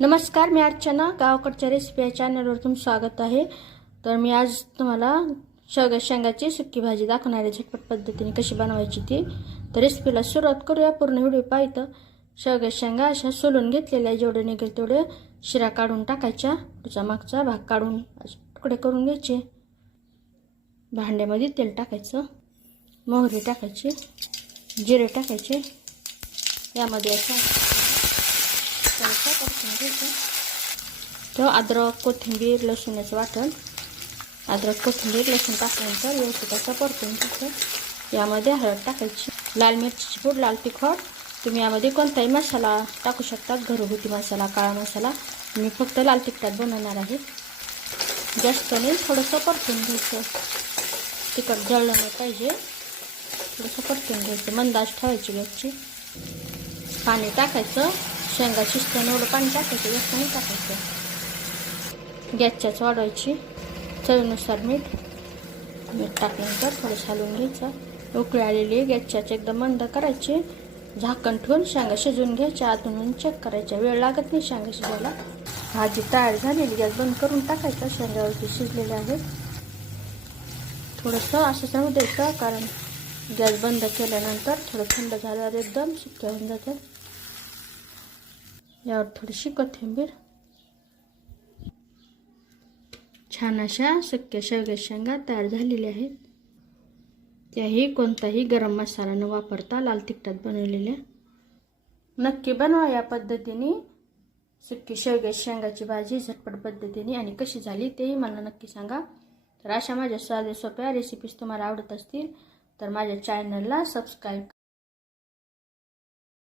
नमस्कार, मी अर्चना. गावाकडच्या रेसिपी या चॅनलवर तुमचं स्वागत आहे. तर मी आज तुम्हाला शेंगाची सुक्की भाजी दाखवणार आहे, झटपट पद्धतीने कशी बनवायची ती. तर रेसिपीला सुरुवात करूया. पूर्ण व्हिडिओ पाहिजे. शेंगा अशा सोलून घेतलेल्या, जेवढे निघेल तेवढे शिरा काढून टाकायच्या. त्याचा मागचा भाग काढून तुकडे करून घ्यायचे. भांड्यामध्ये तेल टाकायचं, मोहरी टाकायची, जिरे टाकायचे. यामध्ये असं तो अद्रक, कोथिंबीर, लसूणाचं वाटण. अद्रक, कोथिंबीर, लसूण टाकल्यानंतर व्यवस्थित असं परतून घ्यायचं. यामध्ये हळद टाकायची, लाल मिरचीची पूड, लाल तिखट. तुम्ही यामध्ये कोणताही मसाला टाकू शकता, घरगुती मसाला, काळा मसाला. मी फक्त लाल तिखटात बनवणार आहे. जास्त नाही, थोडंसं परतून घ्यायचं. तिखट जळलं नाही पाहिजे, थोडंसं परतून घ्यायचं. मंद आच ठेवायची गॅसची. पाणी टाकायचं, शेंगा शिजताना एवढं पाणी टाकायचं, जास्त नाही टाकायचं. गॅसच्याच वाढवायची. चवीनुसार मीठ टाकल्यानंतर थोडंसं हलवून घ्यायचं. उकळी आलेली गॅसच्याच एकदम मंद करायची. झाकण ठेवून शेंगा शिजवून घ्यायच्या. आतून चेक करायच्या, वेळ लागत नाही शेंगा शिजायला. भाजी तयार झालेली, गॅस बंद करून टाकायचं. शेंगावरती शिजलेले आहेत. थोडंसं असं चालू द्यायचं, कारण गॅस बंद केल्यानंतर थोडं थंड झाल्यावर एकदम सुक्या होऊन जातात. यावर थोडीशी कोथिंबीर. छान अशा सुक्या शेंगा तयार झालेल्या आहेत. त्याही कोणताही गरम मसाला न वापरता लाल तिखटात बनवलेल्या. नक्की बनवा या पद्धतीने सुक्की शेंगाची भाजी झटपट पद्धतीने. आणि कशी झाली तेही मला नक्की सांगा. तर अशा माझ्या साध्या सोप्या रेसिपीज तुम्हाला आवडत असतील तर माझ्या चॅनलला सबस्क्राईब